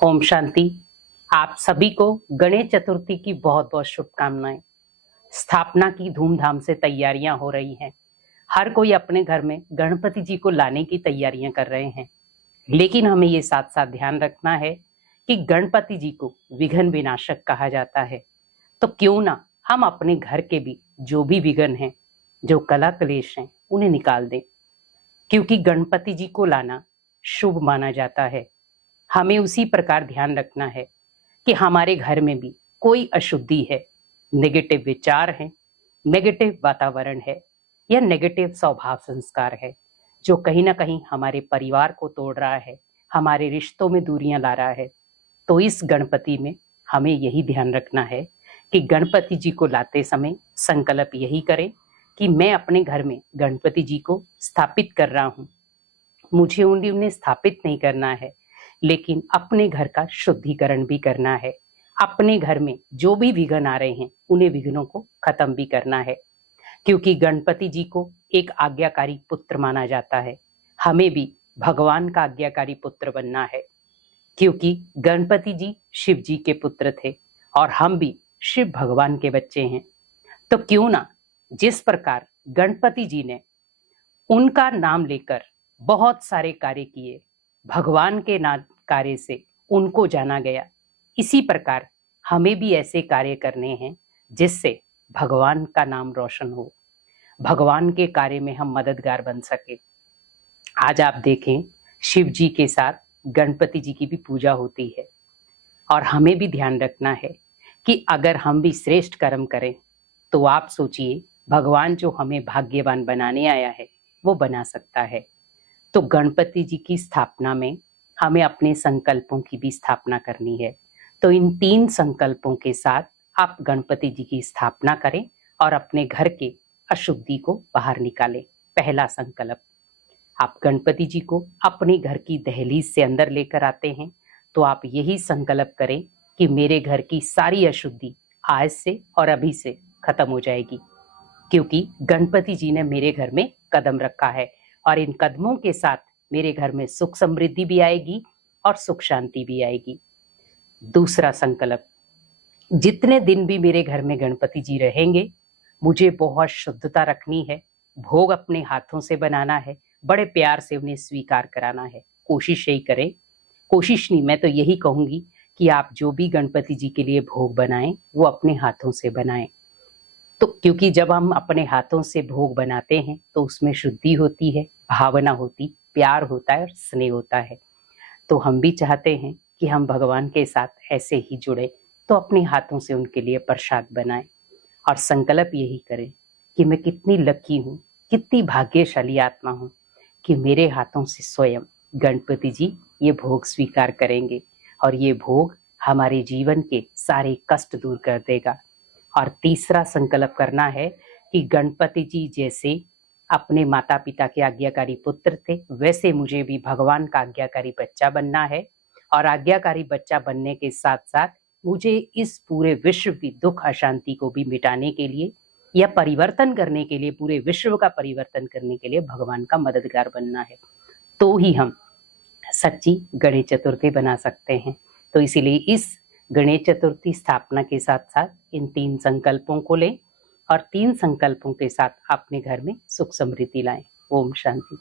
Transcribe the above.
ओम शांति। आप सभी को गणेश चतुर्थी की बहुत बहुत शुभकामनाएं। स्थापना की धूमधाम से तैयारियां हो रही हैं। हर कोई अपने घर में गणपति जी को लाने की तैयारियां कर रहे हैं, लेकिन हमें ये साथ साथ ध्यान रखना है कि गणपति जी को विघ्न विनाशक कहा जाता है। तो क्यों ना हम अपने घर के भी जो भी विघ्न हैं, जो कला क्लेश हैं, उन्हें निकाल दें, क्योंकि गणपति जी को लाना शुभ माना जाता है। हमें उसी प्रकार ध्यान रखना है कि हमारे घर में भी कोई अशुद्धि है, नेगेटिव विचार है, नेगेटिव वातावरण है या नेगेटिव स्वभाव संस्कार है, जो कहीं ना कहीं हमारे परिवार को तोड़ रहा है, हमारे रिश्तों में दूरियां ला रहा है। तो इस गणपति में हमें यही ध्यान रखना है कि गणपति जी को लाते समय संकल्प यही करें कि मैं अपने घर में गणपति जी को स्थापित कर रहा हूँ। मुझे उन्हें स्थापित नहीं करना है, लेकिन अपने घर का शुद्धिकरण भी करना है। अपने घर में जो भी विघ्न आ रहे हैं, उन्हें विघ्नों को खत्म भी करना है, क्योंकि गणपति जी को एक आज्ञाकारी पुत्र माना जाता है। हमें भी भगवान का आज्ञाकारी पुत्र बनना है, क्योंकि गणपति जी शिव जी के पुत्र थे और हम भी शिव भगवान के बच्चे हैं। तो क्यों ना जिस प्रकार गणपति जी ने उनका नाम लेकर बहुत सारे कार्य किए, भगवान के नाम कार्य से उनको जाना गया, इसी प्रकार हमें भी ऐसे कार्य करने हैं जिससे भगवान का नाम रोशन हो, भगवान के कार्य में हम मददगार बन सके। आज आप देखें, शिव जी के साथ गणपति जी की भी पूजा होती है, और हमें भी ध्यान रखना है कि अगर हम भी श्रेष्ठ कर्म करें तो आप सोचिए, भगवान जो हमें भाग्यवान बनाने आया है वो बना सकता है। तो गणपति जी की स्थापना में हमें अपने संकल्पों की भी स्थापना करनी है। तो इन 3 संकल्पों के साथ आप गणपति जी की स्थापना करें और अपने घर के अशुद्धि को बाहर निकालें। पहला संकल्प, आप गणपति जी को अपने घर की दहलीज से अंदर लेकर आते हैं, तो आप यही संकल्प करें कि मेरे घर की सारी अशुद्धि आज से और अभी से खत्म हो जाएगी, क्योंकि गणपति जी ने मेरे घर में कदम रखा है और इन कदमों के साथ मेरे घर में सुख समृद्धि भी आएगी और सुख शांति भी आएगी। दूसरा संकल्प, जितने दिन भी मेरे घर में गणपति जी रहेंगे, मुझे बहुत शुद्धता रखनी है, भोग अपने हाथों से बनाना है, बड़े प्यार से उन्हें स्वीकार कराना है। कोशिश यही करें, कोशिश नहीं, मैं तो यही कहूंगी कि आप जो भी गणपति जी के लिए भोग बनाएं वो अपने हाथों से बनाएं। तो क्योंकि जब हम अपने हाथों से भोग बनाते हैं तो उसमें शुद्धि होती है, भावना होती, प्यार होता है और स्नेह होता है। तो हम भी चाहते हैं कि हम भगवान के साथ ऐसे ही जुड़े, तो अपने हाथों से उनके लिए प्रसाद बनाएं और संकल्प यही करें कि मैं कितनी लकी हूँ, कितनी भाग्यशाली आत्मा हूँ कि मेरे हाथों से स्वयं गणपति जी ये भोग स्वीकार करेंगे और ये भोग हमारे जीवन के सारे कष्ट दूर कर देगा। और तीसरा संकल्प करना है कि गणपति जी जैसे अपने माता पिता के आज्ञाकारी पुत्र थे, वैसे मुझे भी भगवान का आज्ञाकारी बच्चा बनना है। और आज्ञाकारी बच्चा बनने के साथ साथ मुझे इस पूरे विश्व की दुख अशांति को भी मिटाने के लिए या परिवर्तन करने के लिए, पूरे विश्व का परिवर्तन करने के लिए भगवान का मददगार बनना है। तो ही हम सच्ची गणेश चतुर्थी बना सकते हैं। तो इसीलिए इस गणेश चतुर्थी स्थापना के साथ साथ इन 3 संकल्पों को लें और 3 संकल्पों के साथ अपने घर में सुख समृद्धि लाएं। ओम शांति।